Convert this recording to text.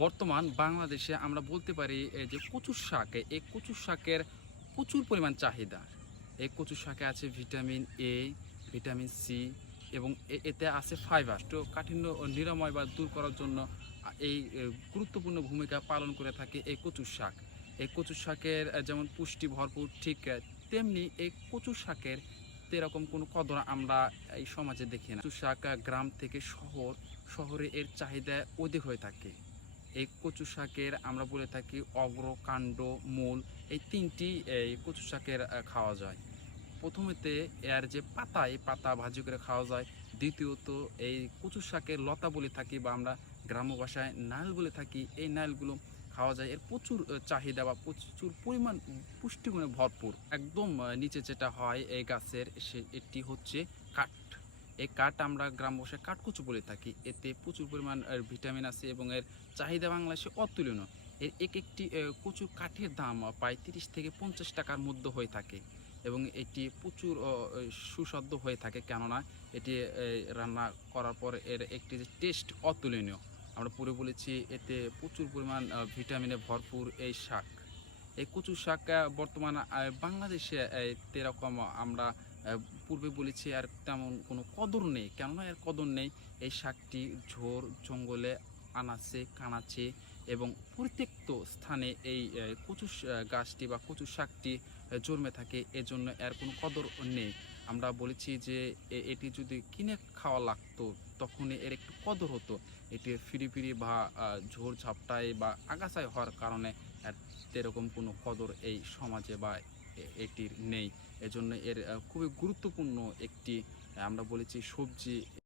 বর্তমান বাংলাদেশে আমরা বলতে পারি যে কচুর শাক, এই কচুর শাকের প্রচুর পরিমাণ চাহিদা। এই কচুর শাকে আছে ভিটামিন এ, ভিটামিন সি এবং এতে আছে ফাইবার। কোষ্ঠকাঠিন্য নিরাময় বা দূর করার জন্য এই গুরুত্বপূর্ণ ভূমিকা পালন করে থাকে এই কচুর শাক। এই কচুর শাকের যেমন পুষ্টি ভরপুর, ঠিক তেমনি এই কচুর শাকের এরকম কোনো কদর আমরা এই সমাজে দেখি না। কচু শাক গ্রাম থেকে শহরে এর চাহিদা অধিক হয়ে থাকে। এই কচু শাকের আমরা বলে থাকি অগ্র, কাণ্ড, মূল, এই তিনটি এই কচু শাকের খাওয়া যায়। প্রথমেতে এর যে পাতা, এই পাতা ভাজি করে খাওয়া যায়। দ্বিতীয়ত এই কচু শাকের লতা বলে থাকি বা আমরা গ্রাম্য ভাষায় নাইল বলে থাকি, এই নাইলগুলো খাওয়া যায়। এর প্রচুর চাহিদা বা প্রচুর পরিমাণ পুষ্টিগুণে ভরপুর। একদম নিচে যেটা হয় এই গাছের, এটি হচ্ছে কাঠ। এই কাঠ আমরা গ্রাম ভাষায় কাঠকচু বলে থাকি। এতে প্রচুর পরিমাণ ভিটামিন আছে এবং এর চাহিদা বাংলাদেশে অতুলনীয়। এর একটি কচুর কাঠের দাম প্রায় ৩০ থেকে ৫০ টাকার মধ্যে হয়ে থাকে এবং এটি প্রচুর সুস্বাদু হয়ে থাকে, কেননা এটি রান্না করার পর এর একটি যে টেস্ট অতুলনীয়। আমরা পরে বলেছি এতে প্রচুর পরিমাণ ভিটামিনে ভরপুর এই শাক। এই কচু শাক বর্তমান বাংলাদেশে এরকম আমরা পূর্বে বলেছি আর তেমন কোনো কদর নেই, কেননা এর কদর নেই। এই শাকটি ঝোর জঙ্গলে আনাচে কানাচে এবং পরিত্যক্ত স্থানে এই কচু গাছটি বা কচু শাকটি জন্মে থাকে, এজন্য এর কোনো কদর নেই। আমরা বলেছি যে এটি যদি কিনে খাওয়া লাগতো তখনই এর একটু কদর হতো। এটি ফিরি ফিরি বা ঝোড় ঝাপটায় বা আগাছায় হওয়ার কারণে এর এরকম কোনো কদর এই সমাজে বা এটির নেই। এজন্য এর খুবই গুরুত্বপূর্ণ একটি আমরা বলেছি সবজি।